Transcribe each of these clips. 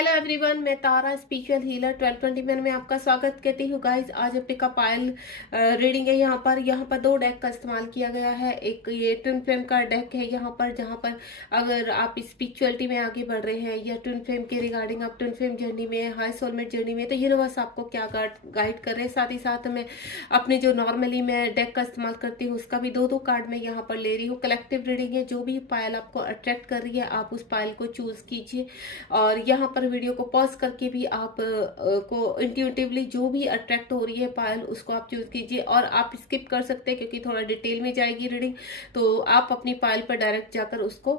Hello everyone, मैं तारा spiritual healer 1221 में आपका स्वागत करती हूँ। गाइस, आज अपने का पायल रीडिंग है। यहाँ पर दो डेक का इस्तेमाल किया गया है। एक ये ट्विन फ्लेम का डेक है यहाँ पर, जहाँ पर अगर आप स्पिरिचुअलिटी में आगे बढ़ रहे हैं या ट्विन फ्लेम के रिगार्डिंग आप ट्विन फ्लेम जर्नी में, हाई सोलमेट जर्नी में, तो यूनिवर्स आपको क्या गाइड कर रहे हैं। साथ ही साथ में अपने जो नॉर्मली मैं डेक का इस्तेमाल करती हूँ उसका भी दो दो कार्ड मैं यहाँ पर ले रही हूँ। कलेक्टिव रीडिंग है। जो भी पायल आपको अट्रैक्ट कर रही है आप उस पायल को चूज कीजिए, और यहाँ पर वीडियो को पॉज करके भी आप को इंट्यूटिवली जो भी अट्रैक्ट हो रही है पायल उसको आप चूज कीजिए। और आप स्किप कर सकते हैं क्योंकि थोड़ा डिटेल में जाएगी रीडिंग, तो आप अपनी पायल पर डायरेक्ट जाकर उसको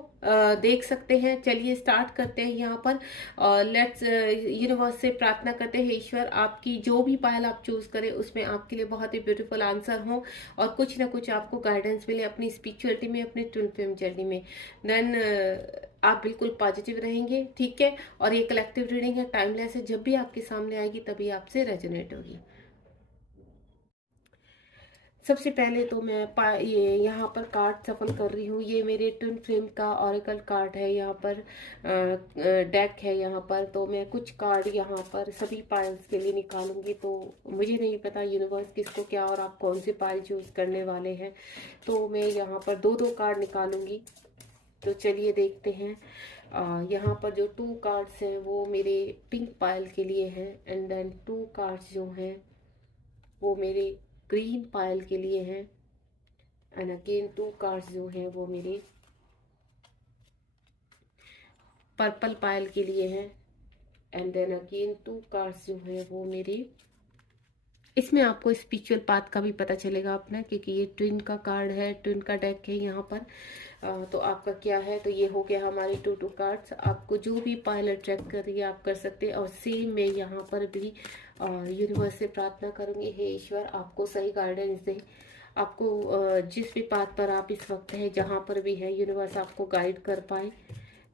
देख सकते हैं। चलिए स्टार्ट करते हैं यहाँ पर, और लेट्स यूनिवर्स से प्रार्थना करते हैं, ईश्वर आपकी जो भी पायल आप चूज करें उसमें आपके लिए बहुत ही ब्यूटीफुल आंसर हो और कुछ ना कुछ आपको गाइडेंस मिले अपनी स्पिरिचुअलिटी में, अपनी ट्विन फ्लेम जर्नी में। देन आप बिल्कुल पॉजिटिव रहेंगे, ठीक है। और ये कलेक्टिव रीडिंग है, टाइमलेस है, जब भी आपके सामने आएगी तभी आपसे रेजोनेट होगी। सबसे पहले तो मैं ये यहाँ पर कार्ड सफल कर रही हूँ। ये मेरे ट्विन फ्लेम का ऑरेकल कार्ड है। यहाँ पर डेक है यहाँ पर, तो मैं कुछ कार्ड यहाँ पर सभी पायल्स के लिए निकालूंगी। तो मुझे नहीं पता यूनिवर्स किसको क्या और आप कौन से पायल चूज करने वाले हैं, तो मैं यहाँ पर दो दो कार्ड निकालूंगी। तो चलिए देखते हैं। यहाँ पर जो टू कार्ड्स हैं वो मेरे पिंक पायल के लिए हैं, एंड देन टू कार्ड्स जो हैं वो मेरे ग्रीन पायल के लिए हैं, एंड अगेन टू कार्ड्स जो हैं वो मेरे पर्पल पायल के लिए हैं, and then again two cards जो हैं वो मेरे, इसमें आपको स्पिरिचुअल पाथ का भी पता चलेगा अपना, क्योंकि ये ट्विन का कार्ड है, ट्विन का डेक है यहाँ पर। तो आपका क्या है, तो ये हो गया हमारी टू टू कार्ड्स। आपको जो भी पायल अट्रैक्ट कर रही है आप कर सकते हैं। और सेम मैं यहाँ पर भी यूनिवर्स से प्रार्थना करूंगी, हे ईश्वर आपको सही गाइडेंस दे, आपको जिस भी पाथ पर आप इस वक्त है, जहाँ पर भी है, यूनिवर्स आपको गाइड कर पाए।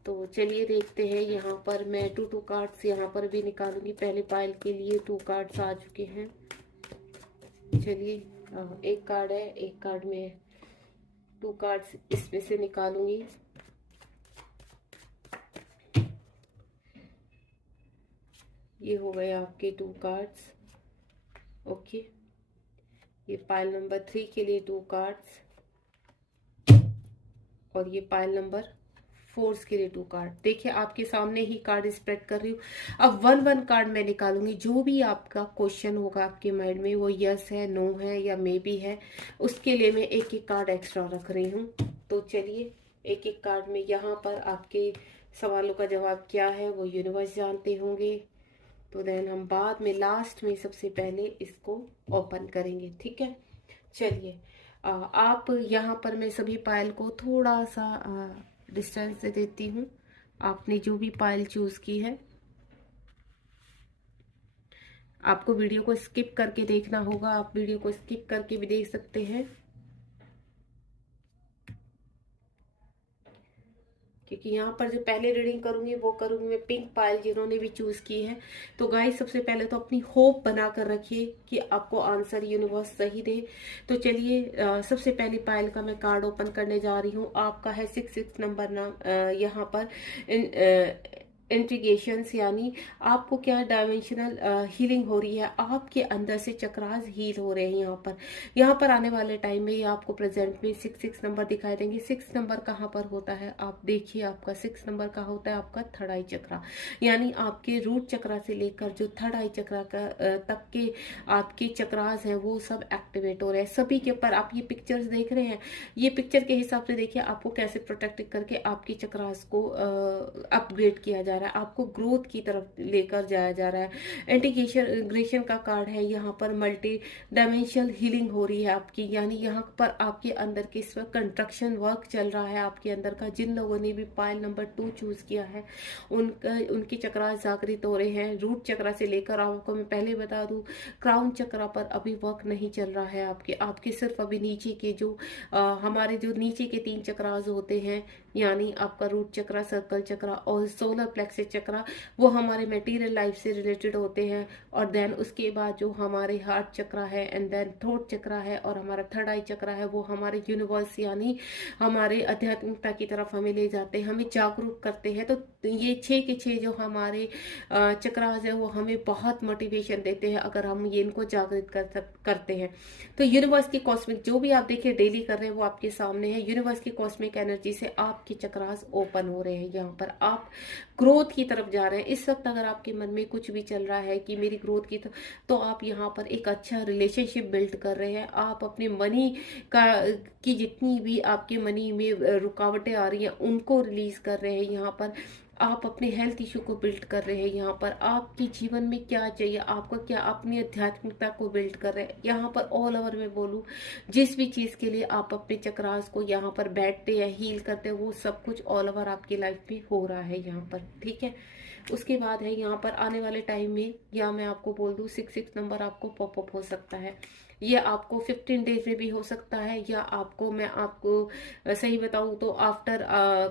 तो चलिए देखते हैं। यहाँ पर मैं टू टू कार्ड्स यहाँ पर भी निकालूंगी। पहले पायल के लिए टू कार्ड्स आ चुके हैं। चलिए एक कार्ड है, एक कार्ड में टू कार्ड्स इसमें से निकालूंगी। ये हो गए आपके टू कार्ड्स। ओके, ये पाइल नंबर 3 के लिए टू कार्ड्स, और ये पाइल नंबर 4 के लिए टू कार्ड। देखिए आपके सामने ही कार्ड स्प्रेड कर रही हूँ। अब वन वन कार्ड मैं निकालूंगी। जो भी आपका क्वेश्चन होगा आपके माइंड में, वो यस है, नो है या मे बी है, उसके लिए मैं एक एक कार्ड एक्स्ट्रा रख रही हूँ। तो चलिए एक एक कार्ड में यहाँ पर आपके सवालों का जवाब क्या है वो यूनिवर्स जानते होंगे। तो देन हम बाद में लास्ट में सबसे पहले इसको ओपन करेंगे, ठीक है। चलिए आप यहाँ पर मैं सभी पायल को थोड़ा सा डिस्टेंस से देती हूँ। आपने जो भी पायल चूज की है आपको वीडियो को स्किप करके देखना होगा। आप वीडियो को स्किप करके भी देख सकते हैं, क्योंकि यहाँ पर जो पहले रीडिंग करूंगी वो करूंगी मैं पिंक पायल जिन्होंने भी चूज की है। तो गाइस सबसे पहले तो अपनी होप बना कर रखिए कि आपको आंसर यूनिवर्स सही दे। तो चलिए सबसे पहली पायल का मैं कार्ड ओपन करने जा रही हूँ। आपका है 66 नंबर नाम। यहाँ पर इंटीग्रेशंस, यानी आपको क्या डायमेंशनल हीलिंग हो रही है, आपके अंदर से चक्रास हील हो रहे हैं। यहाँ पर आने वाले टाइम में ये आपको प्रेजेंट में 66 नंबर दिखाई देंगे। 6 नंबर कहाँ पर होता है आप देखिए, आपका 6 नंबर का होता है आपका थर्ड आई चक्रा, यानी आपके रूट चक्रा से लेकर जो थर्ड आई चक्रा का तक के आपके चक्रास हैं वो सब एक्टिवेट हो रहे हैं सभी के ऊपर। आप ये पिक्चर्स देख रहे हैं, ये पिक्चर के हिसाब से देखिए आपको कैसे प्रोटेक्ट करके आपकी चक्रास को अपग्रेड किया जा रहा है, आपको ग्रोथ की तरफ लेकर जाया जा रहा है। इंटीग्रेशन का कार्ड है। यहाँ पर मल्टी डायमेंशनल हीलिंग हो रही है आपकी, यानी यहाँ पर आपके अंदर के इस वक्त कंस्ट्रक्शन वर्क चल रहा है आपके अंदर का। जिन लोगों ने भी पायल नंबर 2 चूज किया है उनके चक्रास जागृत हो रहे हैं। रूट चक्रा से लेकर आपको मैं पहले बता दूं, क्राउन चक्रा पर अभी वर्क नहीं चल रहा है आपके सिर्फ अभी नीचे के जो हमारे जो नीचे के 3 चक्रास होते हैं, यानी आपका रूट चक्रा, सर्कल चक्रा और सोलर प्लेक्स प्लेक्सिस चक्रा, वो हमारे मटेरियल लाइफ से रिलेटेड होते हैं। और देन उसके बाद जो हमारे हार्ट चक्रा है, एंड देन थ्रोट चक्रा है, और हमारा थर्ड आई चक्रा है, वो हमारे यूनिवर्स यानी हमारे आध्यात्मिकता की तरफ हमें ले जाते हैं, हमें जागरूक करते हैं। तो ये 6 के 6 जो हमारे चक्रास है वो हमें बहुत मोटिवेशन देते हैं अगर हम ये इनको जागृत करते हैं। तो यूनिवर्स की कॉस्मिक जो भी आप देखिए डेली कर रहे हैं वो आपके सामने है। यूनिवर्स की कॉस्मिक एनर्जी से आपके चक्रास ओपन हो रहे हैं, यहाँ पर आप ग्रोथ की तरफ जा रहे हैं। इस वक्त अगर आपके मन में कुछ भी चल रहा है कि मेरी ग्रोथ की तो आप यहाँ पर एक अच्छा रिलेशनशिप बिल्ड कर रहे हैं। आप अपने मनी का की जितनी भी आपके मनी में रुकावटें आ रही हैं उनको रिलीज कर रहे हैं। यहाँ पर आप अपने हेल्थ इशू को बिल्ड कर रहे हैं। यहाँ पर आपके जीवन में क्या चाहिए, आपका क्या, अपनी आध्यात्मिकता को बिल्ड कर रहे हैं। यहाँ पर ऑल ओवर में बोलूँ, जिस भी चीज के लिए आप अपने चक्रास को यहाँ पर बैठते हैं, हील करते हैं, वो सब कुछ ऑल ओवर आपकी लाइफ में हो रहा है यहाँ पर, ठीक है। उसके बाद है यहाँ पर आने वाले टाइम में, या मैं आपको बोल दूँ 66 नंबर आपको पॉपअप हो सकता है। ये आपको 15 डेज में भी हो सकता है, या आपको मैं आपको सही बताऊं तो आफ्टर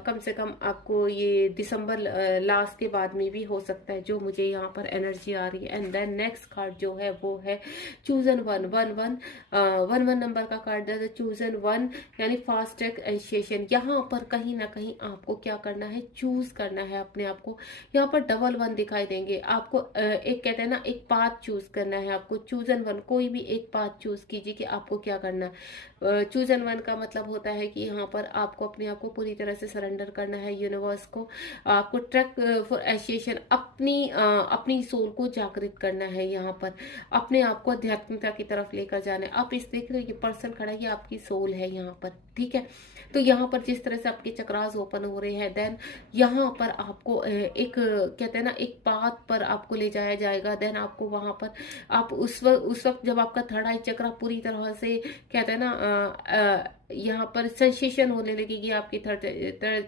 कम से कम आपको ये दिसंबर लास्ट के बाद में भी हो सकता है, जो मुझे यहाँ पर एनर्जी आ रही है। एंड देन नेक्स्ट कार्ड जो है वो है chosen one one one 11 number का कार्ड है चूजन वन, यानी फास्ट ट्रैक इनिशिएशन। यहाँ पर कहीं ना कहीं आपको क्या करना है, चूज करना है अपने आप को। यहाँ पर डबल 1 दिखाई देंगे आपको, एक कहते हैं ना एक पाथ चूज करना है आपको। चूजन वन, कोई भी एक पाथ चूज कीजिए कि आपको क्या करना है। चूजन वन का मतलब होता है कि यहाँ पर आपको अपने आप को पूरी तरह से सरेंडर करना है यूनिवर्स को। आपको ट्रैक फॉर एशिएशन, अपनी सोल को जागृत करना है। यहाँ पर अपने आप को आध्यात्मिकता की तरफ लेकर जाना है। आप इस देख रहे हो ये पर्सन खड़ा है, ये आपकी सोल है यहाँ पर, ठीक है। तो यहाँ पर जिस तरह से आपके चक्रास ओपन हो रहे हैं, देन यहाँ पर आपको एक कहते हैं ना एक पाथ पर आपको ले जाया जाएगा। देन आपको वहां पर आप उस वक्त जब आपका थर्ड आई चक्रा पूरी तरह से कहते हैं ना यहाँ पर सेंसेशन होने लगेगी आपकी थर्ड,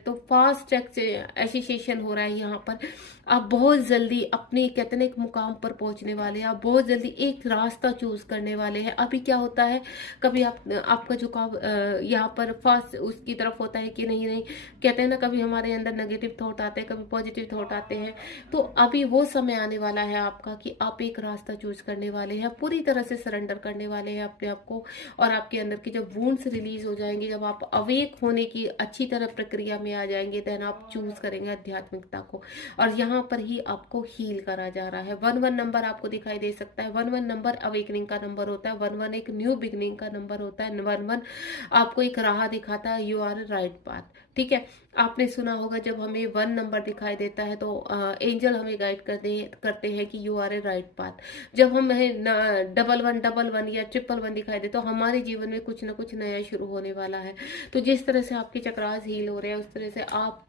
तो फास्ट एसोसिएशन हो रहा है यहाँ पर। आप बहुत जल्दी अपने कहते हैं ना एक मुकाम पर पहुंचने वाले हैं, आप बहुत जल्दी एक रास्ता चूज करने वाले हैं। अभी क्या होता है, कभी आपका झुकाव यहाँ पर फास्ट उसकी तरफ होता है कि नहीं नहीं, कहते हैं ना कभी हमारे अंदर नेगेटिव थॉट आते हैं, कभी पॉजिटिव थॉट आते हैं। तो अभी वो समय आने वाला है आपका कि आप एक रास्ता चूज करने वाले हैं, पूरी तरह से सरेंडर करने वाले हैं अपने आप को। और आपके अंदर की जब वुंड्स रिलीज हो जाएंगे, जब आप अवेक होने की अच्छी तरह प्रक्रिया में आ जाएंगे, देन आप चूज करेंगे आध्यात्मिकता को, और यहाँ पर ही आपको हील करा जा रहा है। 11 नंबर आपको दिखाई दे सकता है। 11 नंबर अवेकनिंग का नंबर होता है। 11 एक न्यू बिगनिंग का नंबर होता है। 11 आपको एक राह दिखाता है, यू आर राइट पाथ, ठीक है। आपने सुना होगा जब हमें 1 नंबर दिखाई देता है तो एंजल हमें गाइड करते हैं कि you are a right path. जब हमें डबल वन या ट्रिपल 1 दिखाई दे तो हमारे जीवन में कुछ ना कुछ नया शुरू होने वाला है। तो जिस तरह से आपके चक्रास हील हो रहे हैं, उस तरह से आप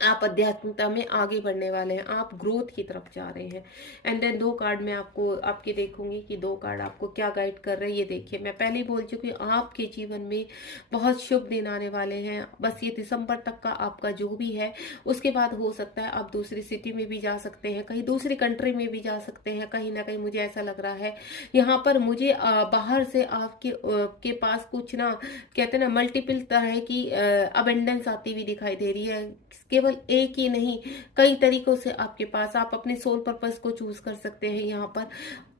आध्यात्मिकता में आगे बढ़ने वाले हैं, आप ग्रोथ की तरफ जा रहे हैं। एंड देन 2 कार्ड मैं आपके देखूंगी कि 2 कार्ड आपको क्या गाइड कर रहे हैं। ये देखिए, मैं पहले ही बोल चुकी हूँ, आपके जीवन में बहुत शुभ दिन आने वाले हैं। बस ये दिसंबर तक का आपका जो भी है, उसके बाद हो सकता है आप दूसरी सिटी में भी जा सकते हैं, कहीं दूसरी कंट्री में भी जा सकते हैं। कहीं ना कहीं मुझे ऐसा लग रहा है यहाँ पर मुझे बाहर से आपके पास कुछ ना कहते हैं ना मल्टीपल तरह की अबेंडेंस आती हुई दिखाई दे रही है। केवल एक ही नहीं, कई तरीकों से आपके पास, आप अपने सोल पर्पस को चूज कर सकते हैं। यहाँ पर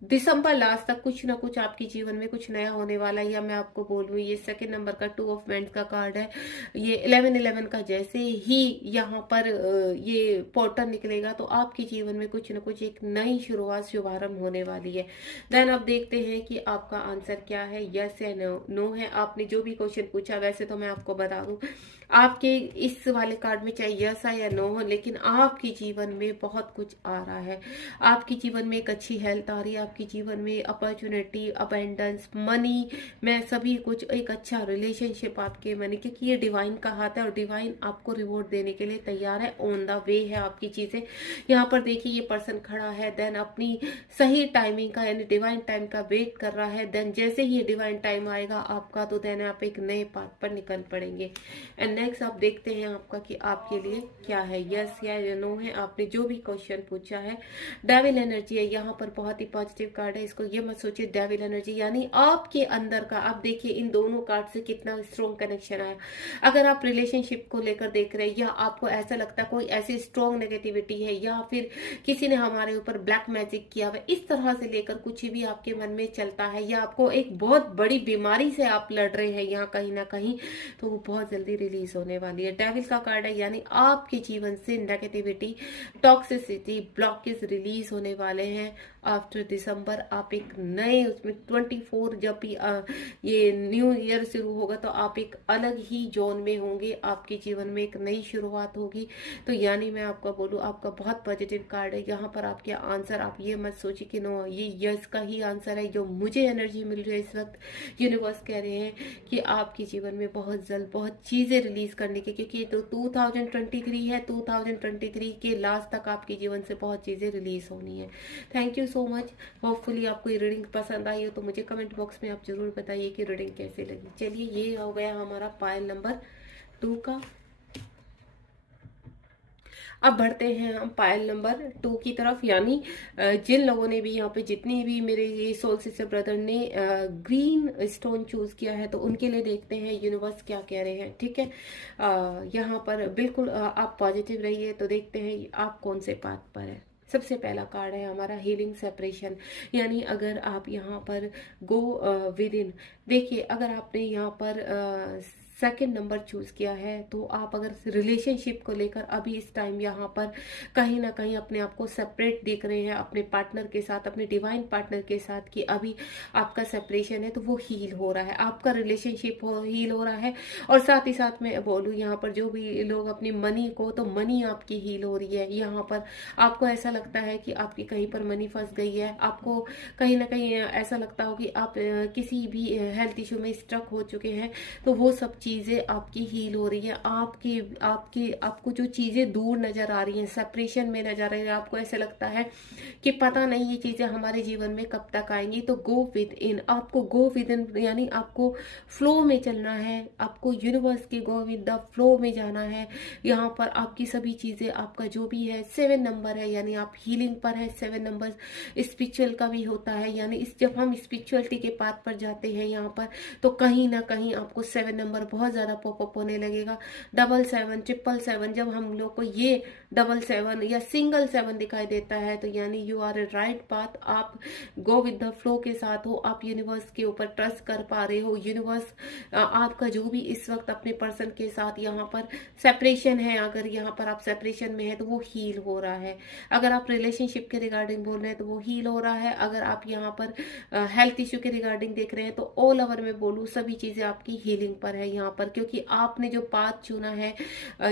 दिसंबर लास्ट तक कुछ ना कुछ आपके जीवन में कुछ नया होने वाला है। या मैं आपको बोलूँ, ये 2 नंबर का 2 ऑफ वांड्स का कार्ड है। ये 11 का जैसे ही यहाँ पर ये पोर्टल निकलेगा तो आपके जीवन में कुछ ना कुछ एक नई शुभारंभ होने वाली है। देन अब देखते हैं कि आपका आंसर क्या है, यस या नो है। आपने जो भी क्वेश्चन पूछा, वैसे तो मैं आपको बता दूं, आपके इस वाले कार्ड में चाहे यस है या नो हो, लेकिन आपके जीवन में बहुत कुछ आ रहा है। आपके जीवन में एक अच्छी हेल्थ आ रही है, आपके जीवन में अपॉर्चुनिटी, अबेंडेंस, मनी में सभी कुछ, एक अच्छा रिलेशनशिप आपके मनी, क्योंकि ये डिवाइन का हाथ है और डिवाइन आपको रिवॉर्ड देने के लिए तैयार है। ऑन द वे है आपकी चीजें। यहाँ पर देखिए ये पर्सन खड़ा है, देन अपनी सही टाइमिंग का यानी डिवाइन टाइम का वेट कर रहा है। देन जैसे ही ये डिवाइन टाइम आएगा आपका, तो देन आप एक नए पाथ पर निकल पड़ेंगे। एंड नेक्स्ट आप देखते हैं आपका कि आपके लिए क्या है, यस या नो है। आपने जो भी क्वेश्चन पूछा है, डेविल एनर्जी है यहाँ पर, बहुत ही पॉजिटिव पॉजिटिव कार्ड है, इसको ये मत सोचिए डेविल एनर्जी, यानी आपके अंदर का। आप देखिए इन दोनों कार्ड से कितना स्ट्रॉन्ग कनेक्शन आया। अगर आप रिलेशनशिप को लेकर देख रहे हैं या आपको ऐसा लगता है कोई ऐसी स्ट्रॉन्ग नेगेटिविटी है या फिर किसी ने हमारे ऊपर ब्लैक मैजिक किया हुआ, इस तरह से लेकर कुछ भी आपके मन में चलता है या आपको एक बहुत बड़ी बीमारी से आप लड़ रहे हैं यहाँ कहीं ना कहीं, तो वो बहुत जल्दी रिलीज होने वाली है। डेविल का कार्ड है, यानी आपके जीवन से नेगेटिविटी, टॉक्सिसिटी, ब्लॉकेज रिलीज होने वाले हैं आफ्टर दिसंबर। आप एक नए उसमें 24 जब भी ये न्यू ईयर शुरू होगा तो आप एक अलग ही जोन में होंगे, आपके जीवन में एक नई शुरुआत होगी। तो यानी मैं आपको बोलूँ आपका बहुत पॉजिटिव कार्ड है यहाँ पर। आपके आंसर आप ये मत सोचिए कि नो ये यस का ही आंसर है। जो मुझे एनर्जी मिल रही है इस वक्त, यूनिवर्स कह रहे हैं कि आपके जीवन में बहुत जल्द बहुत चीजें रिलीज करने की, क्योंकि ये तो 2023 है, 2023 के लास्ट तक आपके जीवन से बहुत चीजें रिलीज होनी है। Thank you so much. Hopefully आपको ये रीडिंग पसंद आई हो तो मुझे कमेंट बॉक्स में आप जरूर बताइए कि रीडिंग कैसे लगी। चलिए ये हो गया हमारा पायल नंबर 2 का। अब बढ़ते हैं हम पायल नंबर 2 की तरफ, यानी जिन लोगों ने भी यहाँ पे, जितनी भी मेरे ये सोल सिस्टर ब्रदर ने ग्रीन स्टोन चूज किया है, तो उनके लिए देखते हैं यूनिवर्स क्या कह रहे हैं। ठीक है, यहाँ पर बिल्कुल आप पॉजिटिव रहिए। तो देखते हैं आप कौन से पाथ पर है। सबसे पहला कार्ड है हमारा हीलिंग सेपरेशन, यानी अगर आप यहाँ पर गो विद इन, देखिए अगर आपने यहाँ पर सेकंड नंबर चूज किया है तो आप अगर रिलेशनशिप को लेकर अभी इस टाइम यहाँ पर कहीं ना कहीं अपने आप को सेपरेट देख रहे हैं अपने पार्टनर के साथ, अपने डिवाइन पार्टनर के साथ, कि अभी आपका सेपरेशन है तो वो हील हो रहा है, आपका रिलेशनशिप हील हो रहा है। और साथ ही साथ मैं बोलूँ यहाँ पर जो भी लोग अपनी मनी को, तो मनी आपकी हील हो रही है। यहाँ पर आपको ऐसा लगता है कि आपकी कहीं पर मनी फंस गई है, आपको कहीं ना कहीं ऐसा लगता हो कि आप किसी भी हेल्थ इशू में स्ट्रक हो चुके हैं, तो वो सब चीजें आपकी हील हो रही है। आपको जो चीजें दूर नजर आ रही हैं, सेपरेशन में नजर आ रही है, आपको ऐसा लगता है कि पता नहीं ये चीजें हमारे जीवन में कब तक आएंगी, तो गो विद इन, आपको गो विद इन यानी आपको फ्लो में चलना है, आपको यूनिवर्स के गो विद द फ्लो में जाना है। यहाँ पर आपकी सभी चीजें, आपका जो भी है 7 नंबर है, यानी आप हीलिंग पर है। 7 नंबर स्पिरिचुअल का भी होता है, यानी जब हम स्पिरिचुअलिटी के पाथ पर जाते हैं यहाँ पर, तो कहीं ना कहीं आपको 7 नंबर बहुत ज्यादा पॉपअप होने लगेगा। 777, 777, जब हम लोग को ये 77 या सिंगल 7 दिखाई देता है, तो यानी you are a right path, आप गो विद द फ्लो के साथ हो, आप यूनिवर्स के ऊपर ट्रस्ट कर पा रहे हो। यूनिवर्स आपका जो भी इस वक्त अपने पर्सन के साथ यहाँ पर सेपरेशन है, अगर यहाँ पर आप सेपरेशन में है तो वो हील हो रहा है। अगर आप रिलेशनशिप के रिगार्डिंग बोल रहे हैं तो वो हील हो रहा है। अगर आप यहाँ पर हेल्थ इश्यू के रिगार्डिंग देख रहे हैं तो ऑल ओवर में बोलूँ सभी चीजें आपकी हीलिंग पर है यहाँ पर, क्योंकि आपने जो पाथ चुना है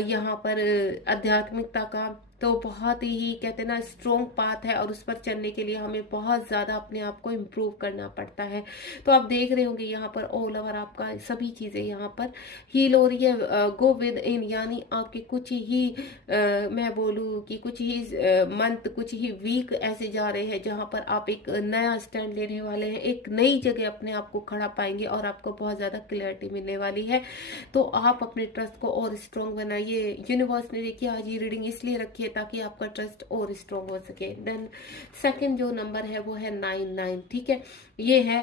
यहाँ पर आध्यात्मिकता का, तो बहुत ही कहते हैं ना स्ट्रॉन्ग पाथ है, और उस पर चलने के लिए हमें बहुत ज्यादा अपने आप को इम्प्रूव करना पड़ता है। तो आप देख रहे होंगे यहाँ पर ऑल ओवर आपका सभी चीजें यहाँ पर हील हो रही है। गो विद इन, यानी आपके कुछ ही मैं बोलूँ कि कुछ ही मंथ, कुछ ही वीक ऐसे जा रहे हैं जहां पर आप एक नया स्टैंड लेने वाले हैं, एक नई जगह अपने आप को खड़ा पाएंगे और आपको बहुत ज्यादा क्लैरिटी मिलने वाली है। तो आप अपने ट्रस्ट को और स्ट्रॉन्ग बनाइए। यूनिवर्स ने देखिए आज ये रीडिंग इसलिए रखी है ताकि आपका ट्रस्ट और स्ट्रॉन्ग हो सके। देन सेकंड जो नंबर है वो है 99। ठीक है, ये है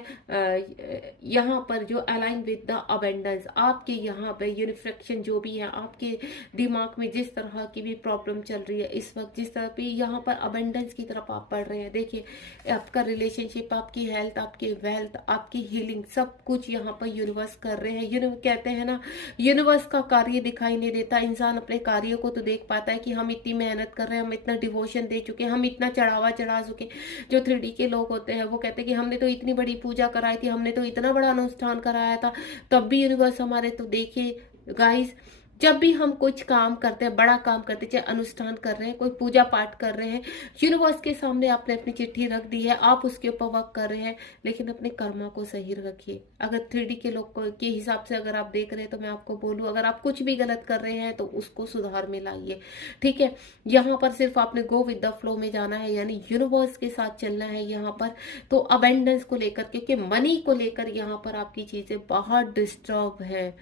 यहाँ पर जो अलाइन विद द अबेंडेंस, आपके यहाँ पे यूनिफ्लेक्शन जो भी है, आपके दिमाग में जिस तरह की भी प्रॉब्लम चल रही है इस वक्त, जिस तरह भी यहाँ पर अबेंडेंस की तरफ आप बढ़ रहे हैं, देखिए आपका रिलेशनशिप, आपकी हेल्थ, आपकी वेल्थ, आपकी हीलिंग, सब कुछ यहाँ पर यूनिवर्स कर रहे हैं। कहते हैं ना यूनिवर्स का कार्य दिखाई नहीं देता, इंसान अपने कार्यों को तो देख पाता है कि हम इतनी मेहनत कर रहे हैं, हम इतना डिवोशन दे चुके हैं, हम इतना चढ़ावा चढ़ा चुके। जो 3D के लोग होते हैं वो कहते हैं कि हमने तो इतनी बड़ी पूजा कराई थी, हमने तो इतना बड़ा अनुष्ठान कराया था, तब भी यूनिवर्स हमारे, तो देखिए गाइस जब भी हम कुछ काम करते हैं, बड़ा काम करते हैं, चाहे अनुष्ठान कर रहे हैं, कोई पूजा पाठ कर रहे हैं, यूनिवर्स के सामने आपने अपनी चिट्ठी रख दी है, आप उसके ऊपर वर्क कर रहे हैं, लेकिन अपने कर्मा को सही रखिए। अगर 3D के लोग के हिसाब से अगर आप देख रहे हैं तो मैं आपको बोलूं, अगर आप कुछ भी गलत कर रहे हैं तो उसको सुधार में लाइए। ठीक है, यहाँ पर सिर्फ आपने गो विद द फ्लो में जाना है, यानी यूनिवर्स के साथ चलना है यहाँ पर। तो अबेंडेंस को लेकर, क्योंकि मनी को लेकर यहाँ पर आपकी चीजें बहुत डिस्टर्ब है,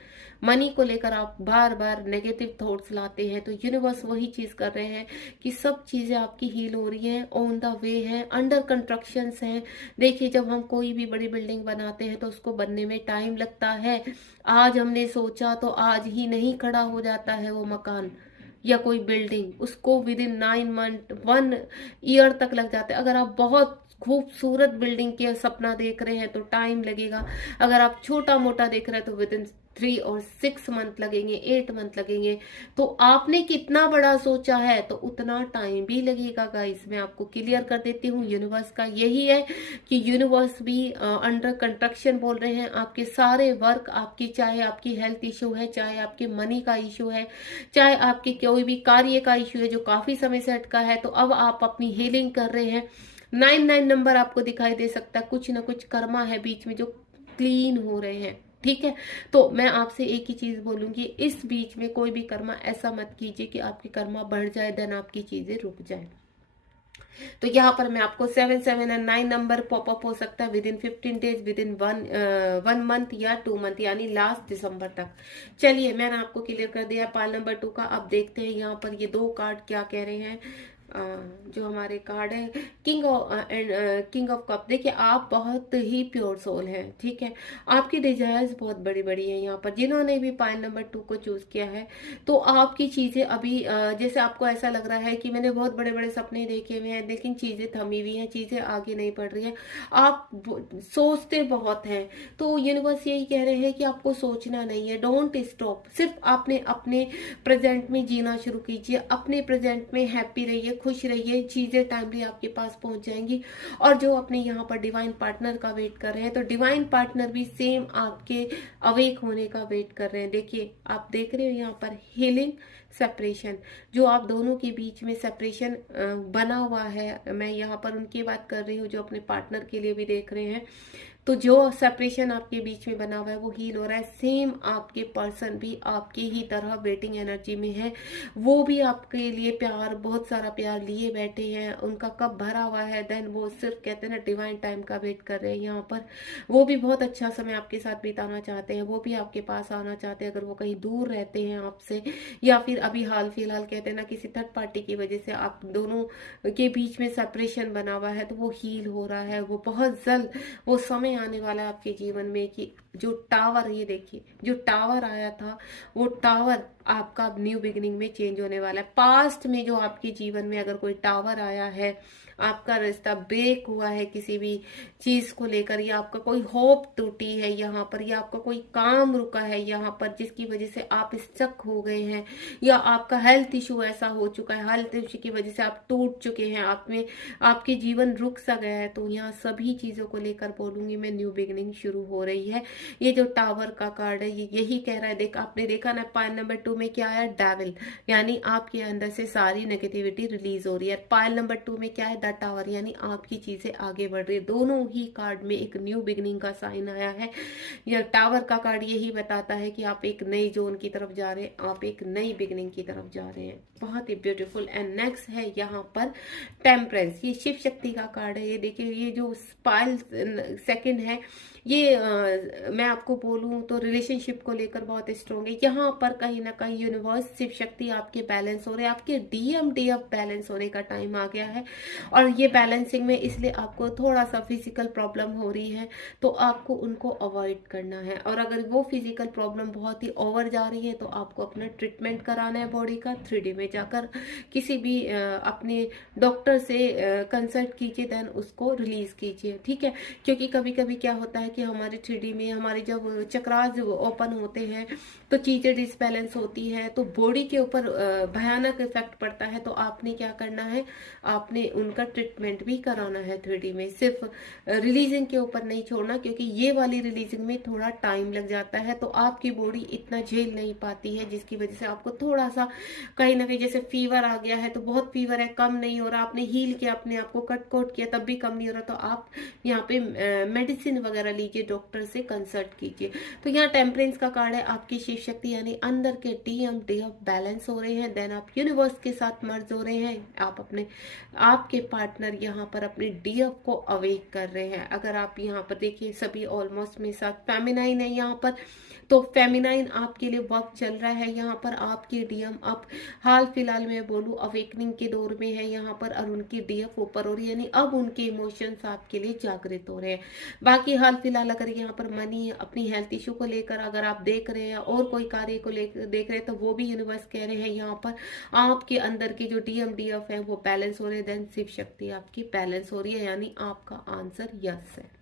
मनी को लेकर आप बार बार बार नेगेटिव थॉट्स लाते हैं, तो यूनिवर्स वही चीज कर रहे हैं कि सब चीजें आपकी हील हो रही हैं, ऑन द वे है, अंडर कंस्ट्रक्शन हैं। देखिए, जब हम कोई भी बड़ी बिल्डिंग बनाते हैं तो उसको बनने में टाइम लगता है। आज हमने सोचा तो आज ही नहीं खड़ा हो जाता है वो मकान या कोई बिल्डिंग, उसको विद इन 9 मंथ 1 ईयर तक लग जाता है। अगर आप बहुत खूबसूरत बिल्डिंग के सपना देख रहे हैं तो टाइम लगेगा, अगर आप छोटा मोटा देख रहे हैं तो विद इन 3 और 6 मंथ लगेंगे, 8 मंथ लगेंगे। तो आपने कितना बड़ा सोचा है तो उतना टाइम भी लगेगा गाइस। मैं आपको क्लियर कर देती हूँ, यूनिवर्स का यही है कि यूनिवर्स भी अंडर कंस्ट्रक्शन बोल रहे हैं। आपके सारे वर्क, आपकी चाहे आपकी हेल्थ इशू है, चाहे आपके मनी का इशू है, चाहे आपके कोई भी कार्य का इशू है जो काफी समय से अटका है, तो अब आप अपनी हीलिंग कर रहे हैं। 9 नंबर आपको दिखाई दे सकता है, कुछ ना कुछ कर्मा है बीच में जो क्लीन हो रहे हैं, ठीक है। तो मैं आपसे एक ही चीज बोलूंगी, इस बीच में कोई भी कर्मा ऐसा मत कीजिए कि आपकी कर्मा बढ़ जाए देन आपकी चीजें रुक जाए। तो यहाँ पर मैं आपको 7, 7 और 9 नंबर पॉपअप हो सकता है with in 15 days, with in 1 month या 2 मंथ, यानी लास्ट दिसंबर तक। चलिए, मैंने आपको क्लियर कर दिया पाल नंबर 2 का। अब देखते हैं यहाँ पर ये 2 कार्ड क्या कह रहे हैं। जो हमारे कार्ड है किंग ऑफ कप। देखिए, आप बहुत ही प्योर सोल हैं, ठीक है। आपकी डिजायर्स बहुत बड़ी बड़ी हैं। यहाँ पर जिन्होंने भी पाइल नंबर 2 को चूज किया है, तो आपकी चीजें अभी जैसे आपको ऐसा लग रहा है कि मैंने बहुत बड़े बड़े सपने देखे हुए हैं लेकिन चीजें थमी हुई हैं, चीजें आगे नहीं बढ़ रही हैं, आप सोचते बहुत हैं। तो यूनिवर्स यही कह रहे हैं कि आपको सोचना नहीं है, डोंट स्टॉप। सिर्फ आपने अपने प्रेजेंट में जीना शुरू कीजिए, अपने प्रेजेंट में हैप्पी रहिए, खुश रहिए, चीजें टाइमली आपके पास पहुंच जाएंगी। और जो अपने यहाँ पर डिवाइन पार्टनर का वेट कर रहे हैं, तो डिवाइन पार्टनर भी सेम आपके अवेक होने का वेट कर रहे हैं। देखिए, आप देख रहे हो यहाँ पर हीलिंग, सेपरेशन, जो आप दोनों के बीच में सेपरेशन बना हुआ है, मैं यहाँ पर उनकी बात कर रही हूँ जो अपने पार्टनर के लिए भी देख रहे हैं। तो जो सेपरेशन आपके बीच में बना हुआ है वो हील हो रहा है। सेम आपके पर्सन भी आपकी ही तरह वेटिंग एनर्जी में है, वो भी आपके लिए प्यार, बहुत सारा प्यार लिए बैठे हैं, उनका कप भरा हुआ है। देन वो सिर्फ कहते हैं ना डिवाइन टाइम का वेट कर रहे हैं। यहाँ पर वो भी बहुत अच्छा समय आपके साथ बिताना चाहते हैं, वो भी आपके पास आना चाहते हैं। अगर वो कहीं दूर रहते हैं आपसे, या फिर अभी हाल फिलहाल कहते हैं ना किसी थर्ड पार्टी की वजह से आप दोनों के बीच में सेपरेशन बना हुआ है, तो वो हील हो रहा है। वो बहुत जल्द वो समय आने वाला है आपके जीवन में कि जो टावर, ये देखिए जो टावर आया था, वो टावर आपका न्यू बिगिनिंग में चेंज होने वाला है। पास्ट में जो आपके जीवन में अगर कोई टावर आया है, आपका रास्ता ब्रेक हुआ है किसी भी चीज को लेकर, या आपका कोई होप टूटी है यहाँ पर, या आपका कोई काम रुका है यहाँ पर जिसकी वजह से आप स्टक हो गए हैं, या आपका हेल्थ इशू ऐसा हो चुका है, हेल्थ इशू की वजह से आप टूट चुके हैं, आप में आपके जीवन रुक सा गया है, तो यहाँ सभी चीजों को लेकर बोलूंगी मैं, न्यू बिगिनिंग शुरू हो रही है। ये जो टावर का कार्ड है ये यही कह रहा है। आपने देखा ना पाइल नंबर 2 में क्या है, डेविल, यानी आपके अंदर से सारी नेगेटिविटी रिलीज हो रही है। पाइल नंबर 2 में क्या है, द टावर, यानी आपकी चीजें आगे बढ़ रही है। दोनों ही कार्ड में एक न्यू बिगिनिंग का साइन आया है। यह टावर का कार्ड यही बताता है कि आप एक नई जोन की तरफ जा रहे हैं, आप एक नई बिगिनिंग की तरफ जा रहे हैं। बहुत ही ब्यूटीफुल। एंड नेक्स्ट है यहाँ पर टेम्परेंस, ये शिव शक्ति का कार्ड है। ये देखिए, ये जो स्पाइल सेकंड है, ये मैं आपको बोलूं तो रिलेशनशिप को लेकर बहुत स्ट्रॉन्ग है। यहाँ पर कहीं ना कहीं यूनिवर्स, शिव शक्ति आपके बैलेंस हो रहे हैं, आपके DMDF बैलेंस होने का टाइम आ गया है। और ये बैलेंसिंग में इसलिए आपको थोड़ा सा फिजिकल प्रॉब्लम हो रही है, तो आपको उनको अवॉइड करना है। और अगर वो फिजिकल प्रॉब्लम बहुत ही ओवर जा रही है तो आपको अपना ट्रीटमेंट कराना है बॉडी का। 3D में जाकर किसी भी अपने डॉक्टर से कंसल्ट कीजिए, देन उसको रिलीज कीजिए, ठीक है। क्योंकि कभी कभी क्या होता है कि हमारे 3D में हमारे जब चक्रास ओपन होते हैं तो चीजें डिसबैलेंस होती है, तो बॉडी के ऊपर भयानक इफेक्ट पड़ता है। तो आपने क्या करना है, आपने उनका ट्रीटमेंट भी कराना है 3D में, सिर्फ रिलीजिंग के ऊपर नहीं छोड़ना, क्योंकि ये वाली रिलीजिंग में थोड़ा टाइम लग जाता है, तो आपकी बॉडी इतना झेल नहीं पाती है, जिसकी वजह से आपको थोड़ा सा कहीं ना कहीं, जैसे फीवर आ गया है तो बहुत फीवर है, कम नहीं हो रहा, आपने हील किया, अपने आप को कट कोट किया तब भी कम नहीं हो रहा, तो आप यहाँ पे मेडिसिन वगैरह लीजिए, डॉक्टर से कंसल्ट कीजिए। तो यहाँ टेम्परेंस का कार्ड है, आपकी शिव शक्ति यानी अंदर के DMDF बैलेंस हो रहे हैं, देन आप यूनिवर्स के साथ मर्ज हो रहे हैं, आप अपने आपके पार्टनर यहाँ पर अपने DF को अवेक कर रहे हैं। अगर आप यहाँ पर देखिए, सभी ऑलमोस्ट मेरे साथ फेमिनाइन है यहाँ पर, तो फेमिनाइन आपके लिए वक्त चल रहा है यहाँ पर। आपके डीएम अब हाल फिलहाल मैं बोलूँ अवेकनिंग के दौर में है यहाँ पर, और उनकी डीएफ ऊपर हो रही है, यानी अब उनके इमोशंस आपके लिए जागृत हो रहे हैं। बाकी हाल फिलहाल अगर यहाँ पर मनी, अपनी हेल्थ इशू को लेकर अगर आप देख रहे हैं और कोई कार्य को लेकर देख रहे हैं, तो वो भी यूनिवर्स कह रहे हैं यहाँ पर आपके अंदर के जो डीएम डीएफ है वो बैलेंस हो रहे हैं। देन शिव शक्ति आपकी बैलेंस हो रही है, यानी आपका आंसर यस है।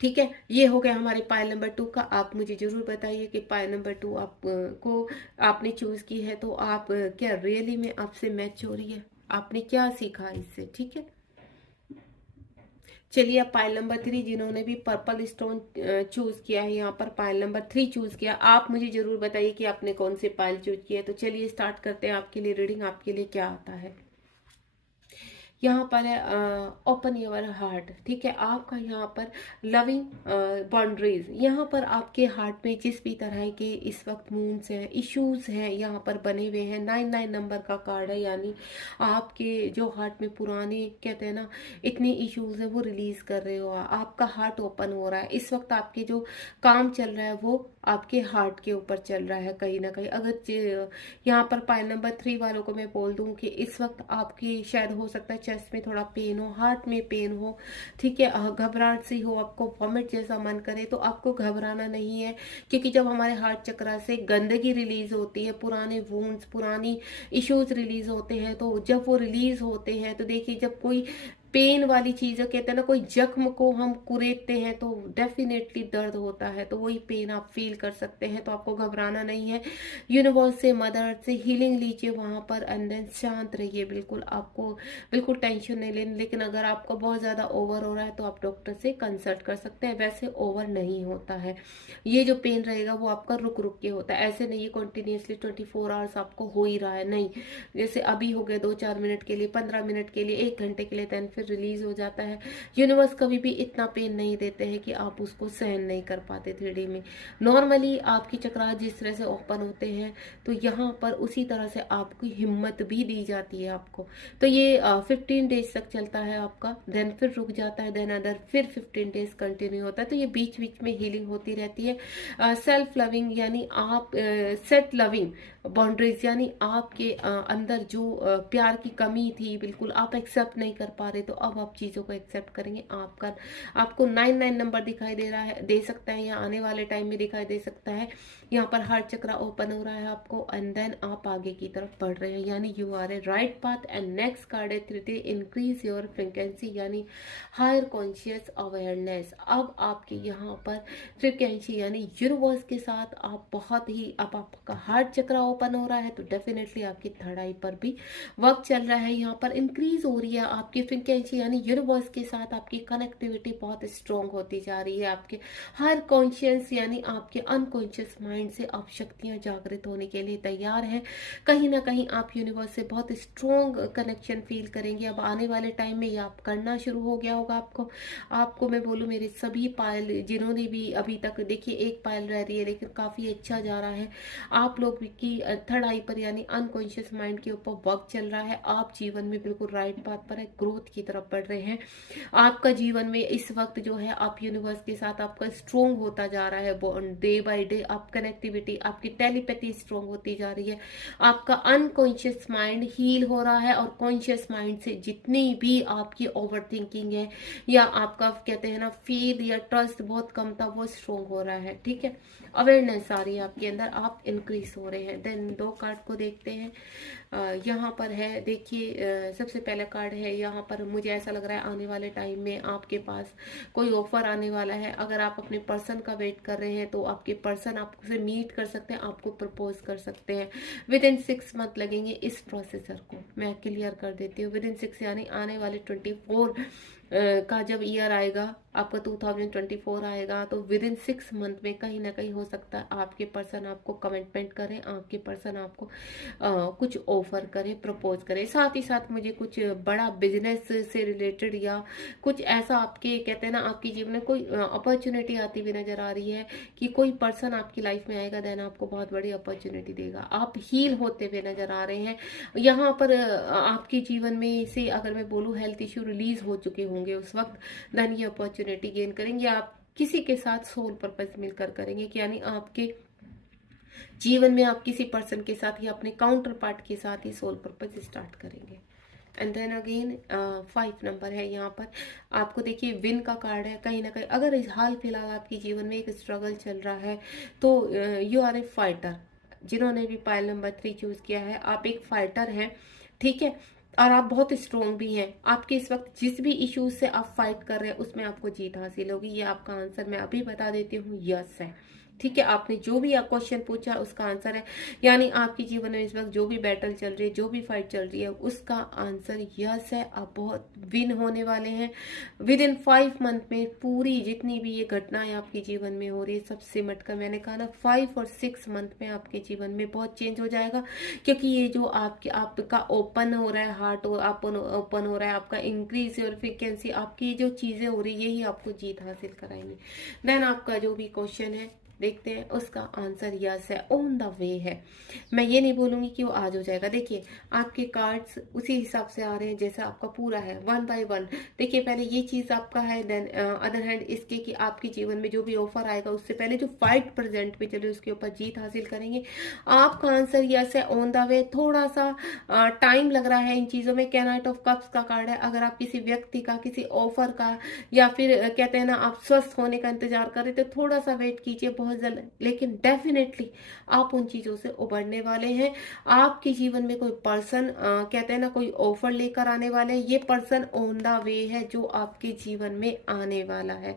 ठीक है, ये हो गया हमारे पायल नंबर 2 का। आप मुझे जरूर बताइए कि पायल नंबर 2 आप को आपने चूज की है तो आप क्या रियली में आपसे मैच हो रही है, आपने क्या सीखा इससे। ठीक है, चलिए अब पायल नंबर 3, जिन्होंने भी पर्पल स्टोन चूज किया है यहाँ पर, पायल नंबर 3 चूज किया, आप मुझे जरूर बताइए कि आपने कौन से पायल चूज किया है। तो चलिए स्टार्ट करते हैं आपके लिए रीडिंग, आपके लिए क्या आता है। यहाँ पर है ओपन योर हार्ट। ठीक है, आपका यहाँ पर लविंग बाउंड्रीज, यहाँ पर आपके हार्ट में जिस भी तरह के इस वक्त मूड्स हैं, इश्यूज हैं यहाँ पर बने हुए हैं। 99 नंबर का कार्ड है, यानी आपके जो हार्ट में पुराने कहते हैं ना इतने इश्यूज हैं वो रिलीज कर रहे हो, आपका हार्ट ओपन हो रहा है इस वक्त। आपके जो काम चल रहा है वो आपके हार्ट के ऊपर चल रहा है कहीं ना कहीं। अगर यहाँ पर पायल नंबर 3 वालों को मैं बोल दूं कि इस वक्त आपकी शायद हो सकता है चेस्ट में थोड़ा पेन हो, हार्ट में पेन हो, ठीक है, घबराहट सी हो, आपको वॉमिट जैसा मन करे, तो आपको घबराना नहीं है। क्योंकि जब हमारे हार्ट चक्र से गंदगी रिलीज होती है, पुराने वुंड्स, पुरानी इश्यूज रिलीज होते हैं, तो जब वो रिलीज होते हैं तो देखिए जब कोई पेन वाली चीजें कहते हैं ना, कोई जख्म को हम कुरेदते हैं तो डेफिनेटली दर्द होता है, तो वही पेन आप फील कर सकते हैं। तो आपको घबराना नहीं है, यूनिवर्स से, मदर से हीलिंग लीजिए वहां पर, एंड देन शांत रहिए। बिल्कुल आपको बिल्कुल टेंशन नहीं लेनी, लेकिन अगर आपको बहुत ज्यादा ओवर हो रहा है तो आप डॉक्टर से कंसल्ट कर सकते हैं। वैसे ओवर नहीं होता है, ये जो पेन रहेगा वो आपका रुक रुक के होता है, ऐसे नहीं कंटिन्यूसली 24 आवर्स आपको हो ही रहा है, नहीं। जैसे अभी हो गया 2-4 मिनट के लिए, 15 मिनट के लिए, 1 घंटे के लिए, देन फिर रिलीज हो जाता है। यूनिवर्स कभी भी इतना पेन नहीं देते हैं कि आप उसको सहन नहीं कर पाते 3D में। नॉर्मली आपकी चक्रास जिस तरह से ओपन होते हैं तो यहाँ पर उसी तरह से आपकी हिम्मत भी दी जाती है आपको। तो ये 15 डेज तक चलता है आपका, देन फिर रुक जाता है, देन अदर फिर 15 डेज कंटिन्यू होता है। तो ये बीच बीच में हीलिंग होती रहती है। सेल्फ लविंग यानी आप सेट लविंग बाउंड्रीज, यानी आपके अंदर जो प्यार की कमी थी बिल्कुल आप एक्सेप्ट नहीं कर पा रहे, तो अब आप चीजों को एक्सेप्ट करेंगे। आपको 99 नंबर दिखाई दे रहा है, दे सकता है, या आने वाले टाइम में दिखाई दे सकता है। यहाँ पर हार्ट चक्र ओपन हो रहा है आपको, एंड देन आप आगे की तरफ बढ़ रहे हैं, यानी you are a right path. And next card है 3D, इंक्रीज योर फ्रिक्वेंसी, यानी हायर कॉन्शियस अवेयरनेस। अब आपके यहाँ पर फ्रिक्वेंसी यानी यूनिवर्स के साथ आप बहुत ही, अब आपका हार्ट चक्र ओपन हो रहा है तो डेफिनेटली आपकी थर्ड आई पर भी वर्क चल रहा है, यहाँ पर इंक्रीज हो रही है आपकी फ्रिक्वेंसी, यानी यूनिवर्स के साथ आपकी कनेक्टिविटी बहुत स्ट्रॉन्ग होती जा रही है। आपके हायर कॉन्शियस यानी आपके अनकॉन्शियस माइंड से आप शक्तियां जागृत होने के लिए तैयार हैं। कहीं ना कहीं आप यूनिवर्स से बहुत स्ट्रॉन्ग कनेक्शन फील करेंगे। अब आने वाले टाइम में ये आप करना शुरू हो गया होगा आपको मैं बोलूँ मेरे सभी पायल जिन्होंने भी अभी तक, देखिए एक पायल रह रही है लेकिन काफी अच्छा जा रहा है, आप लोग की थर्ड आई पर यानी अनकॉन्शियस माइंड के ऊपर वर्क चल रहा है। आप जीवन में बिल्कुल राइट पाथ पर है, ग्रोथ की तरफ बढ़ रहे हैं। आपका जीवन में इस वक्त जो है आप यूनिवर्स के साथ आपका स्ट्रोंग होता जा रहा है, डे बाय डे आप कनेक्टिविटी, आपकी टेलीपैथी स्ट्रोंग होती जा रही है। आपका अनकॉन्शियस माइंड हील हो रहा है, और कॉन्शियस माइंड से जितनी भी आपकी ओवर थिंकिंग है या आपका कहते हैं ना फील या ट्रस्ट बहुत कम था वो स्ट्रोंग हो रहा है। ठीक है, अवेयरनेस आ रही है आपके अंदर, आप इंक्रीज हो रहे हैं। देन 2 कार्ड को देखते हैं। यहाँ पर है देखिए, सबसे पहला कार्ड है यहाँ पर, मुझे ऐसा लग रहा है आने वाले टाइम में आपके पास कोई ऑफर आने वाला है। अगर आप अपने पर्सन का वेट कर रहे हैं तो आपके पर्सन आपसे मीट कर सकते हैं, आपको प्रपोज कर सकते हैं। विद इन 6 मंथ लगेंगे इस प्रोसेसर को, मैं क्लियर कर देती हूँ। विद इन 6 यानी आने वाले 24 का जब ईयर आएगा आपका 2024 आएगा, तो विद इन 6 मंथ में कहीं ना कहीं हो सकता है आपके पर्सन आपको कमिटमेंट करें, आपके पर्सन आपको कुछ ऑफर करे, प्रपोज करे। साथ ही साथ मुझे कुछ बड़ा बिजनेस से रिलेटेड या कुछ ऐसा आपके कहते हैं ना आपकी जीवन में कोई अपॉर्चुनिटी आती हुई नजर आ रही है कि कोई पर्सन आपकी लाइफ में आएगा, देन आपको बहुत बड़ी अपॉर्चुनिटी देगा। आप हील होते हुए नजर आ रहे हैं। यहाँ पर आपके जीवन में से अगर मैं बोलूँ हेल्थ इश्यू रिलीज हो चुके होंगे उस वक्त, देन ये अपॉर्चुनिटी गेन करेंगे। आप किसी के साथ सोल पर्पस मिलकर करेंगे, कि यानी आपके जीवन में आप किसी पर्सन के साथ या अपने काउंटर पार्ट के साथ ही सोल पर्पस स्टार्ट करेंगे। एंड देन अगेन 5 नंबर है यहाँ पर। आपको देखिए विन का कार्ड है। कहीं ना कहीं अगर इस हाल फिलहाल आपके जीवन में एक स्ट्रगल चल रहा है तो यू आर ए फाइटर। जिन्होंने भी पाइल नंबर 3 चूज किया है, आप एक फाइटर हैं, ठीक है, और आप बहुत स्ट्रोंग भी हैं। आपके इस वक्त जिस भी इश्यूज से आप फाइट कर रहे हैं उसमें आपको जीत हासिल होगी। ये आपका आंसर मैं अभी बता देती हूँ, यस है, ठीक है। आपने जो भी आप क्वेश्चन पूछा उसका आंसर है, यानी आपके जीवन में इस वक्त जो भी बैटल चल रही है, जो भी फाइट चल रही है, उसका आंसर यस है। आप बहुत विन होने वाले हैं। विद इन 5 मंथ में पूरी जितनी भी ये घटनाएं आपके जीवन में हो रही है सब सिमट कर, मैंने कहा ना 5 और 6 मंथ में आपके जीवन में बहुत चेंज हो जाएगा। क्योंकि ये जो आपका ओपन हो रहा है, हार्ट ओपन हो रहा है, आपका इंक्रीज और फ्रिक्वेंसी, आपकी जो चीजें हो रही है यही आपको जीत हासिल कराएंगे। देन आपका जो भी क्वेश्चन है देखते हैं, उसका आंसर यस है, ऑन द वे है। मैं ये नहीं बोलूंगी कि वो आज हो जाएगा। देखिए आपके कार्ड्स उसी हिसाब से आ रहे हैं जैसा आपका पूरा है, 1 बाय 1। देखिए पहले ये चीज आपका है, देन अदर हैंड इसके कि आपके जीवन में जो भी ऑफर आएगा उससे पहले जो फाइट प्रेजेंट में चले उसके ऊपर जीत हासिल करेंगे। आपका आंसर यस है, ऑन द वे। थोड़ा सा टाइम लग रहा है इन चीजों में। नाइट ऑफ कप्स का कार्ड है। अगर आप किसी व्यक्ति का, किसी ऑफर का, या फिर कहते हैं ना आप स्वस्थ होने का इंतजार कर रहे थे, थोड़ा सा वेट कीजिए, बहुत जल्द, लेकिन डेफिनेटली आप उन चीजों से उबरने वाले हैं। आपके जीवन में कोई पर्सन कहते हैं ना कोई ऑफर लेकर आने वाले हैं। ये पर्सन ऑन द वे है जो आपके जीवन में आने वाला है।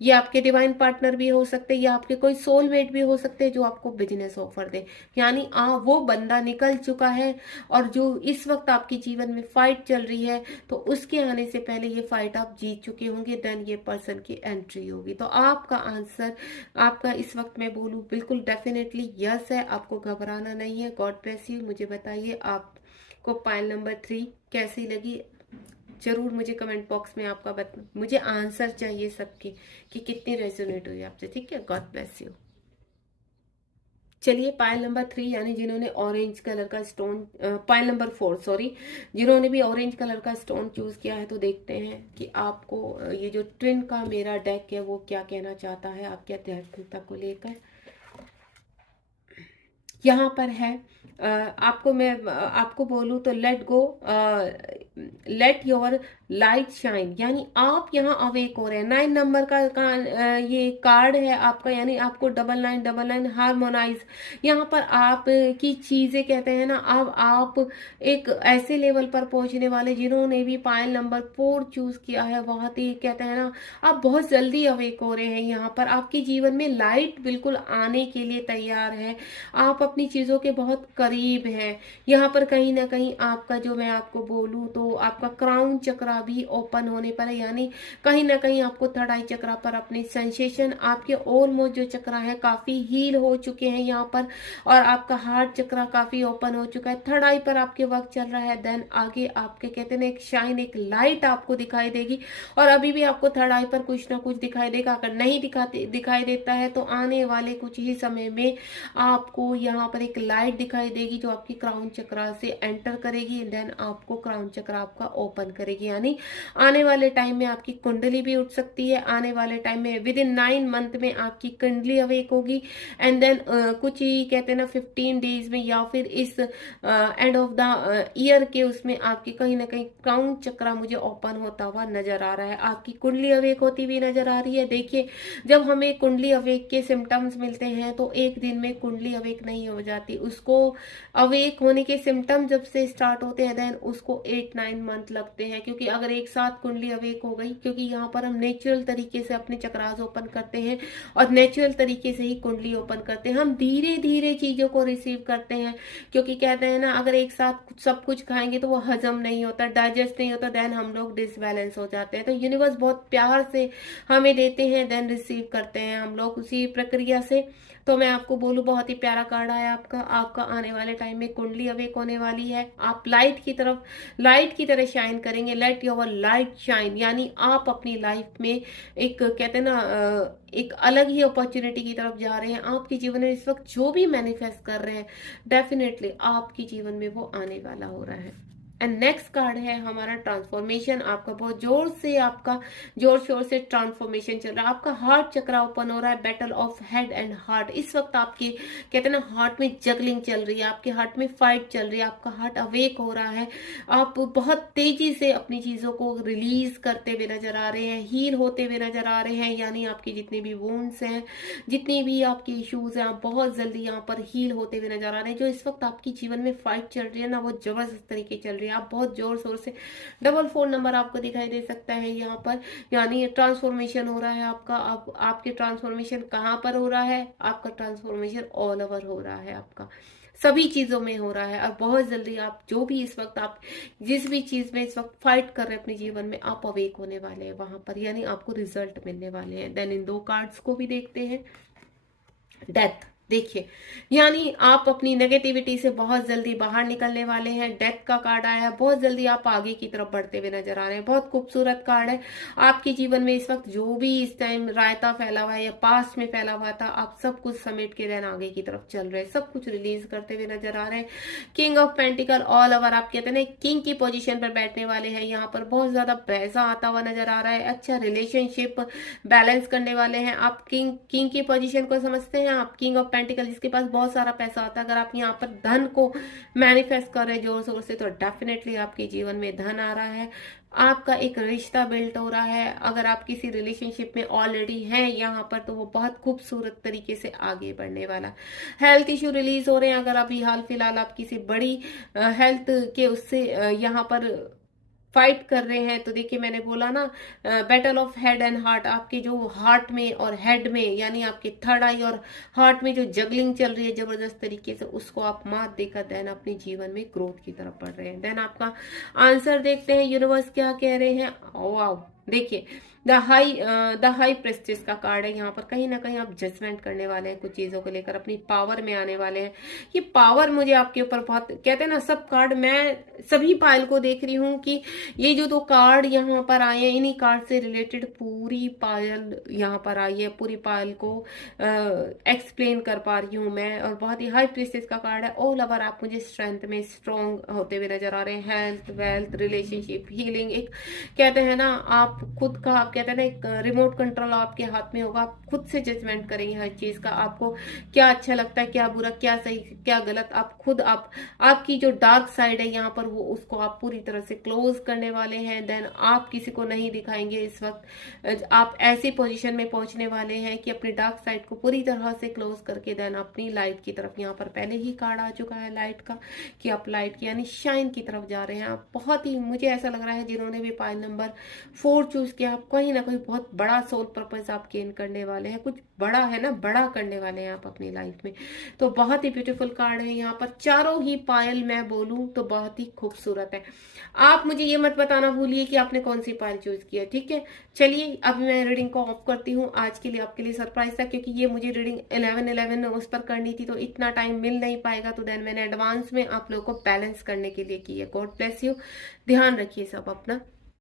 ये आपके डिवाइन पार्टनर भी हो सकते हैं, या आपके कोई सोलमेट भी हो सकते हैं जो आपको बिजनेस ऑफर दे। यानी वो बंदा निकल चुका है, और जो इस वक्त आपके जीवन में फाइट चल रही है तो उसके आने से पहले ये फाइट आप जीत चुके होंगे, देन ये पर्सन की एंट्री होगी। तो आपका आंसर, आपका इस वक्त मैं बोलूं बिल्कुल डेफिनेटली यस है। आपको घबराना नहीं है। God bless you. मुझे बताइए आपको पाइल नंबर 3 कैसी लगी, जरूर मुझे कमेंट बॉक्स में आपका मुझे आंसर चाहिए सबके कि कितनी रेजोनेट हुई आपसे, ठीक है। God bless you. चलिए पाइल नंबर 3 यानी जिन्होंने ऑरेंज कलर का स्टोन, पाइल नंबर 4 सॉरी, जिन्होंने भी ऑरेंज कलर का स्टोन चूज किया है, तो देखते हैं कि आपको ये जो ट्विन का मेरा डेक है वो क्या कहना चाहता है आपके आध्यात्मिकता को लेकर। यहाँ पर है आपको मैं आपको बोलूँ तो let go, let your light shine, यानी आप यहाँ अवेक हो रहे हैं। 9 नंबर का ये कार्ड है आपका, यानी आपको 9999 हार्मोनाइज। यहाँ पर आप की चीजें कहते हैं ना, अब आप एक ऐसे लेवल पर पहुंचने वाले, जिन्होंने भी पाइल नंबर 4 चूज किया है, बहुत ही कहते हैं ना आप बहुत जल्दी अवेक हो रहे हैं। यहाँ पर आपके जीवन में लाइट बिल्कुल आने के लिए तैयार है। आप अपनी चीजों के बहुत करीब है। यहाँ पर कहीं ना कहीं आपका जो मैं आपको बोलूं तो आपका क्राउन चक्रा भी ओपन होने पर है, यानी कहीं ना कहीं आपको थर्ड आई चक्रा पर अपनी सेंसेशन, आपके ऑलमोस्ट जो चक्रा है काफी हील हो चुके हैं यहाँ पर, और आपका हार्ट चक्रा काफी ओपन हो चुका है। थर्ड आई पर आपके वक्त चल रहा है। देन आगे आपके कहते हैं एक शाइन, एक लाइट आपको दिखाई देगी, और अभी भी आपको थर्ड आई पर कुछ ना कुछ दिखाई देगा। अगर नहीं दिखाई देता है तो आने वाले कुछ ही समय में आपको यहाँ पर एक लाइट दिखाई देगी जो आपकी क्राउन चक्रा से एंटर करेगी, देन आपको क्राउन चक्रा आपका ओपन करेगी। यानी आने वाले टाइम में आपकी कुंडली भी उठ सकती है। आने वाले टाइम में विद इन 9 मंथ में आपकी कुंडली अवेक होगी, एंड देन कुछ ही कहते हैं ना 15 डेज में, या फिर इस एंड ऑफ द ईयर के उसमें आपकी कहीं ना कहीं क्राउन चक्रा मुझे ओपन होता हुआ नजर आ रहा है। आपकी कुंडली अवेक होती हुई नजर आ रही है। देखिए जब हमें कुंडली अवेक के सिम्टम्स मिलते हैं तो एक दिन में कुंडली अवेक नहीं हो जाती, उसको अवेक होने के सिम्टम जब से स्टार्ट होते हैं देन उसको 8-9 मंथ लगते हैं। क्योंकि अगर एक साथ कुंडली अवेक हो गई, क्योंकि यहाँ पर हम नेचुरल तरीके से अपने चक्रास ओपन करते हैं और नेचुरल तरीके से ही कुंडली ओपन करते हैं, हम धीरे धीरे चीजों को रिसीव करते हैं। क्योंकि कहते हैं ना अगर एक साथ सब कुछ खाएंगे तो वो हजम नहीं होता, डाइजेस्ट नहीं होता, देन हम लोग डिसबैलेंस हो जाते हैं। तो यूनिवर्स बहुत प्यार से हमें देते हैं, देन रिसीव करते हैं हम लोग उसी प्रक्रिया से। तो मैं आपको बोलूं बहुत ही प्यारा कार्ड आया आपका आने वाले टाइम में कुंडली अवेक होने वाली है। आप लाइट की तरह शाइन करेंगे। लेट योर लाइट शाइन, यानी आप अपनी लाइफ में एक कहते हैं ना एक अलग ही अपॉर्चुनिटी की तरफ जा रहे हैं। आपके जीवन में इस वक्त जो भी मैनिफेस्ट कर रहे हैं डेफिनेटली आपके जीवन में वो आने वाला हो रहा है। एंड नेक्स्ट कार्ड है हमारा ट्रांसफॉर्मेशन। आपका बहुत जोर शोर से ट्रांसफॉर्मेशन चल रहा है। आपका हार्ट चक्रा ओपन हो रहा है। Battle of head and heart. इस वक्त आपके कहते हैं ना हार्ट में जगलिंग चल रही है, आपके हार्ट में फाइट चल रही है, आपका हार्ट अवेक हो रहा है। आप बहुत तेजी से अपनी चीजों को रिलीज करते हुए नजर आ रहे हैं, हील होते हुए नजर आ रहे हैं। यानी आपकी जितनी भी वुंड्स हैं, जितनी भी आपकी इश्यूज हैं, आप बहुत जल्दी यहाँ पर हील होते हुए नजर आ रहे हैं। जो इस वक्त आपकी जीवन में फाइट चल रही है ना, वो जबरदस्त तरीके चल रही है। आप बहुत जोर शोर से 4 नंबर आपको दिखाई दे सकता है यहाँ पर। यानी ट्रांसफॉर्मेशन हो रहा है आपका। आपके ट्रांसफॉर्मेशन कहाँ पर हो रहा है? आपका ट्रांसफॉर्मेशन ऑल ओवर हो रहा है, आपका सभी चीजों में हो रहा है। और बहुत जल्दी आप जो भी इस वक्त आप जिस भी चीज में इस वक्त फाइट कर रहे हैं अपने जीवन में, आप अवेक होने वाले हैं वहां पर। यानी आपको रिजल्ट मिलने वाले हैं। देन इन 2 कार्ड्स को भी देखते हैं। डेथ। देखिए, यानी आप अपनी नेगेटिविटी से बहुत जल्दी बाहर निकलने वाले हैं। डेथ का कार्ड आया है। बहुत जल्दी आप आगे की तरफ बढ़ते हुए नजर आ रहे हैं। बहुत खूबसूरत कार्ड है। आपके जीवन में इस वक्त जो भी इस टाइम रायता फैला हुआ है या पास्ट में फैला हुआ था, आप सब कुछ समेट के देन आगे की तरफ चल रहे हैं, सब कुछ रिलीज करते हुए नजर आ रहे हैं। King of pentacle all over. आप कहते हैं ना किंग की पोजीशन पर बैठने वाले हैं। यहाँ पर बहुत ज्यादा पैसा आता हुआ नजर आ रहा है। अच्छा रिलेशनशिप बैलेंस करने वाले हैं। आप किंग की पोजीशन को समझते हैं। आप किंग ऑफ पेंटिकल, जिसके पास बहुत सारा पैसा होता है। अगर आप यहाँ पर धन को मैनिफेस्ट कर रहे हैं जोर शोर से, तो डेफिनेटली आपके जीवन में धन आ रहा है। आपका एक रिश्ता बिल्ट हो रहा है। अगर आप किसी रिलेशनशिप में ऑलरेडी हैं यहाँ पर, तो वो बहुत खूबसूरत तरीके से आगे बढ़ने वाला। हेल्थ इश्यू रिलीज हो रहे हैं। अगर अभी हाल फिलहाल आप किसी बड़ी हेल्थ के उससे यहाँ पर फाइट कर रहे हैं, तो देखिए मैंने बोला ना battle of head and heart. आपके जो हार्ट में और हेड में, यानी आपके थर्ड आई और हार्ट में जो जगलिंग चल रही है जबरदस्त तरीके से, उसको आप मात देकर देन अपने जीवन में ग्रोथ की तरफ बढ़ रहे हैं। देन आपका आंसर देखते हैं यूनिवर्स क्या कह रहे हैं। वाओ, देखिए द हाई प्रेस्टिज का कार्ड है। यहाँ पर कहीं ना कहीं आप जजमेंट करने वाले हैं, कुछ चीजों को लेकर अपनी पावर में आने वाले हैं। ये पावर मुझे आपके ऊपर बहुत, कहते हैं ना सब कार्ड, मैं सभी पायल को देख रही हूँ कि ये जो 2 कार्ड यहाँ पर आए हैं, इन्हीं कार्ड से रिलेटेड पूरी पायल यहाँ पर आई है। पूरी पायल को एक्सप्लेन कर पा रही हूँ मैं। और बहुत ही हाई प्रेस्टिज का कार्ड है। ऑल ओवर आप मुझे स्ट्रेंथ में स्ट्रॉन्ग होते हुए नजर आ रहे हैं। Health, wealth, relationship, healing. एक कहते हैं ना आप खुद का, आप कहते हैं ना एक रिमोट कंट्रोल आपके हाथ में होगा। आप खुद से जजमेंट करेंगे हर चीज का। आपको क्या अच्छा लगता है, क्या बुरा, क्या सही, क्या गलत, आप खुद आपकी जो डार्क साइड है यहाँ पर, वो उसको आप पूरी तरह से क्लोज करने वाले हैं। देन आप किसी को नहीं दिखाएंगे इस वक्त। आप ऐसी पोजीशन में पहुंचने वाले हैं कि अपनी डार्क साइड को पूरी तरह से क्लोज करके देन अपनी लाइट की तरफ, यहाँ पर पहले ही कार्ड आ चुका है लाइट का, कि आप लाइट की यानी शाइन की तरफ जा रहे हैं। आप बहुत ही, मुझे ऐसा लग रहा है जिन्होंने भी पायल नंबर 4 चूज किया, आप कहीं ना कहीं बहुत बड़ा सोल पर्पस आप गेन करने वाले हैं। कुछ बड़ा है ना, बड़ा करने वाले हैं आप अपनी लाइफ में। तो बहुत ही ब्यूटीफुल कार्ड है यहाँ पर। चारों ही पायल मैं बोलूं तो बहुत ही खूबसूरत है। आप मुझे ये मत बताना भूलिए कि आपने कौन सी पायल चूज किया, ठीक है। चलिए अब मैं रीडिंग को ऑफ करती हूँ। आज के लिए आपके लिए सरप्राइज था, क्योंकि ये मुझे रीडिंग 11/11 उस पर करनी थी, तो इतना टाइम मिल नहीं पाएगा। तो देन मैंने एडवांस में आप लोगों को बैलेंस करने के लिए की है। God bless you. ध्यान रखिए सब अपना।